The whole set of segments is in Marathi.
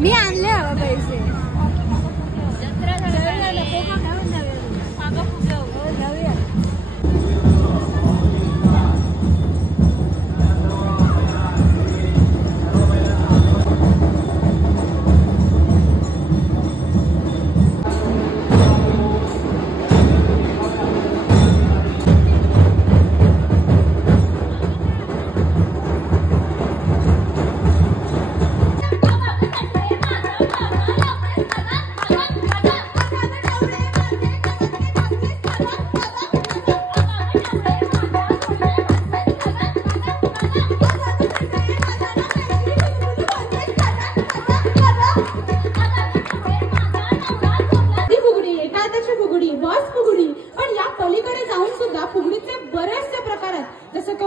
मी आणले हवा पैसे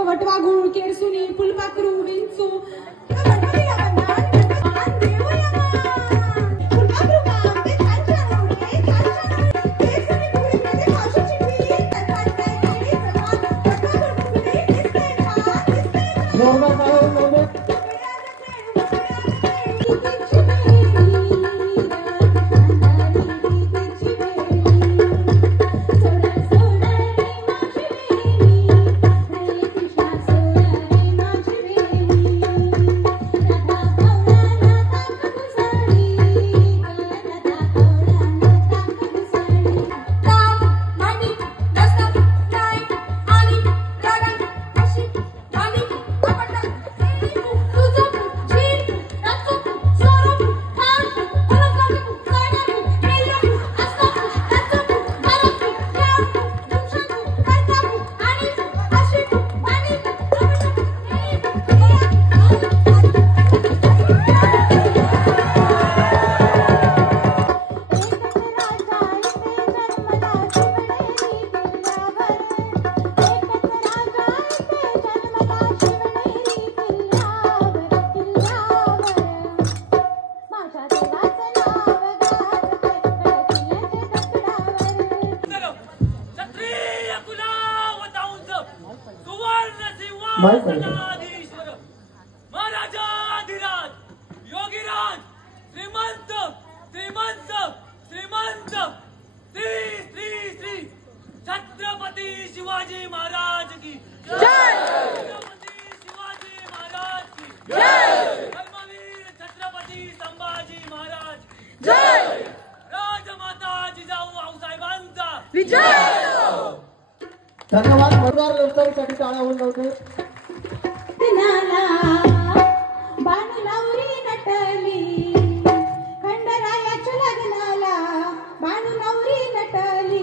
वटवाघूळ, केरसुनी, फुलपाखरू, विंचू महाराजाधिराज योगीराज श्रीमंत श्रीमंत श्रीमंत श्री श्री श्री छत्रपती शिवाजी महाराज की जय। छत्रपती शिवाजी महाराज की जय। धर्मवीर छत्रपती संभाजी महाराज जय। राजमाता जिजाऊ आऊसाहेबांचा विजय। धन्यवाद। मतदार लोकशाहीसाठी टाळ्या होऊन जाऊ बाणू नटली खंडरायाच्या लग्नाला बाणू नटली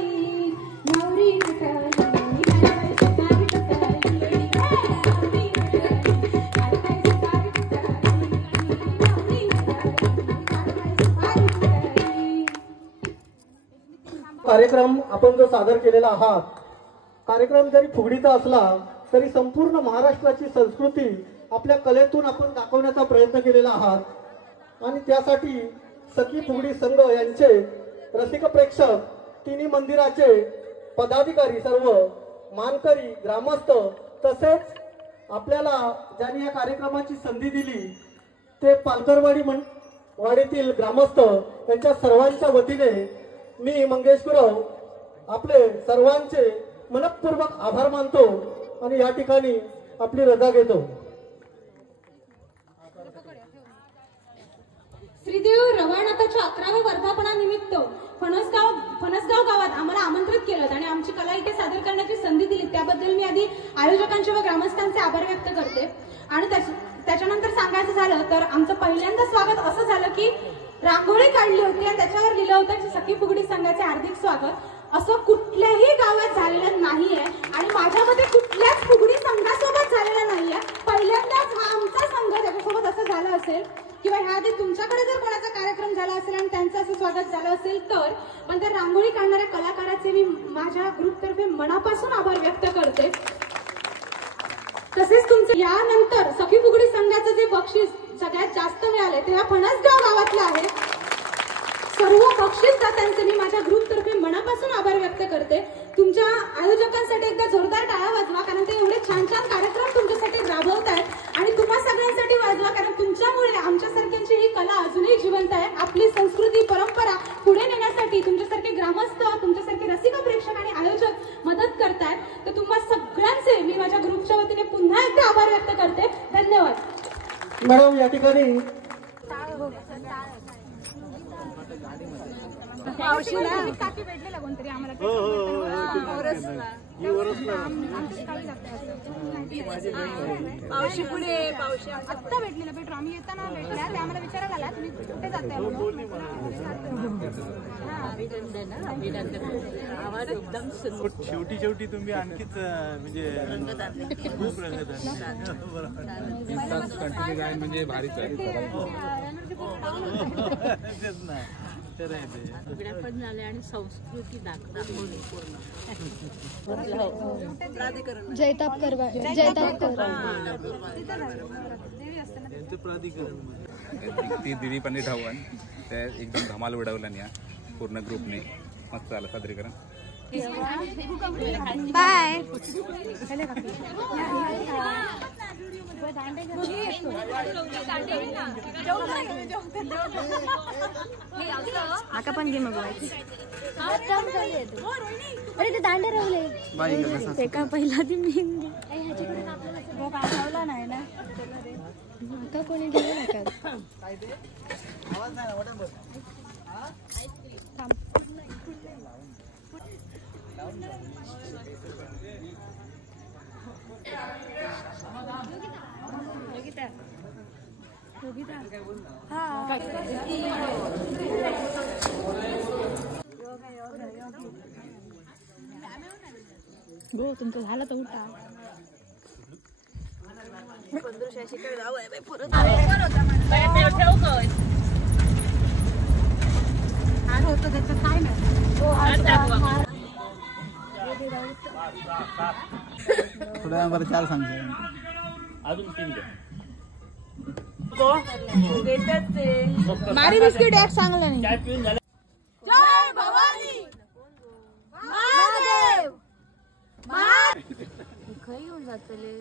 कार्यक्रम आपण जो सादर केलेला आहात, कार्यक्रम जरी फुगडीचा असला तरी संपूर्ण महाराष्ट्राची संस्कृती आपल्या कलेतून आपण दाखवण्याचा प्रयत्न केलेला आहात आणि त्यासाठी सखी फुगडी संघ यांचे रसिक प्रेक्षक, तिन्ही मंदिराचे पदाधिकारी, सर्व मानकरी, ग्रामस्थ तसेच आपल्याला ज्यांनी या कार्यक्रमाची संधी दिली ते पालकरवाडी वाडीतील ग्रामस्थ यांच्या सर्वांच्या वतीने मी मंगेश गुरव आपले सर्वांचे मनपूर्वक आभार मानतो आणि या ठिकाणी आपली रजा घेतो। श्रीदेव रवानाथाच्या 11व्या वर्धापनानिमित्त फणसगाव गावात आम्हाला आमंत्रित केलं आणि आमची कला इथे सादर करण्याची संधी दिली त्याबद्दल मी आधी आयोजकांचे व ग्रामस्थांचे आभार व्यक्त करते। आणि त्याच्यानंतर सांगायचं झालं तर आमचं पहिल्यांदा स्वागत असं झालं की रांगोळी काढली होती आणि त्याच्यावर लिहिलं होतं की सखी फुगडी संघाचे हार्दिक स्वागत। असं कुठल्याही गावात झालेलं नाहीये आणि माझ्या मते कुठल्याच फुगडी संघासोबत झालेलं नाहीये। पहिल्यांदाच हा आमचा संघ त्याच्यासोबत असं झालं असेल किंवा ह्याआधी तुमच्याकडे जर कोणाचा कार्यक्रम झाला असेल आणि त्यांचं असं स्वागत झालं असेल तर पण त्या रांगोळी काढणाऱ्या कलाकाराचे मी माझ्या ग्रुपतर्फे मनापासून आभार व्यक्त करते। तसेच तुमचं यानंतर सखी फुगडी संघाचं जे बक्षीस सगळ्यात जास्त मिळाले ते या फणसगाव गावातलं आहे। सर्व बक्षीसदात्यांचे मी माझ्या ग्रुपतर्फे मनापासून आभार व्यक्त करते। तुमच्या आयोजकांसाठी एकदा जोरदार टाळ्या वाजवा, कारण ते एवढे छान छान कार्यक्रम तुमच्यासाठी राबवत आहेत आणि तुम्हा सगळ्यांसाठी वाजवा, कारण तुमच्यामुळे आमच्यासारख्यांची ही कला अजूनही जिवंत आहे. आपली संस्कृती परंपरा पुढे नेण्यासाठी तुमच्यासारखे ग्रामस्थ, तुमच्यासारखे रसिक प्रेक्षक आणि आयोजक मदत करतायत. तर तुम्हा सगळ्यांचे मी माझ्या ग्रुपच्या वतीने पुन्हा एकदा आभार व्यक्त करते. धन्यवाद. मॅडम या ठिकाणी काकी भेटलेला कोणतरी आम्हाला पावशी पुढे पावशी आत्ता भेटलेला पेट्रो आम्ही येताना भेटल्या ते आम्हाला विचारायला आला तुम्ही कुठे जाताय शेवटी तुम्ही आणखीच म्हणजे खूप रंगत म्हणजे भारीच आहे पण झाले आणि संस्कृती दाखवली जयताप करवा जयताप ती दिली पंडित धावण त्या एकदम धमाल उडवलं या पूर्ण ग्रुपने मस्त झालं सादरीकरण. बाय. माका पण घे मग अरे ते दांडे रवले ते का पहिला ती मेहंदी ठेवला नाही ना माका कोणी घेऊ नका. हो तुमचं झालं तर उठा. हार होतं त्याचं काय नाही. थोड्या बरं चार सांगते अजून 3 द्या. मारी बिस्किट एक चांगलं नाही. काय पिऊन झालं. जय भवानी महादेव. महादेव. खै येऊन जातले.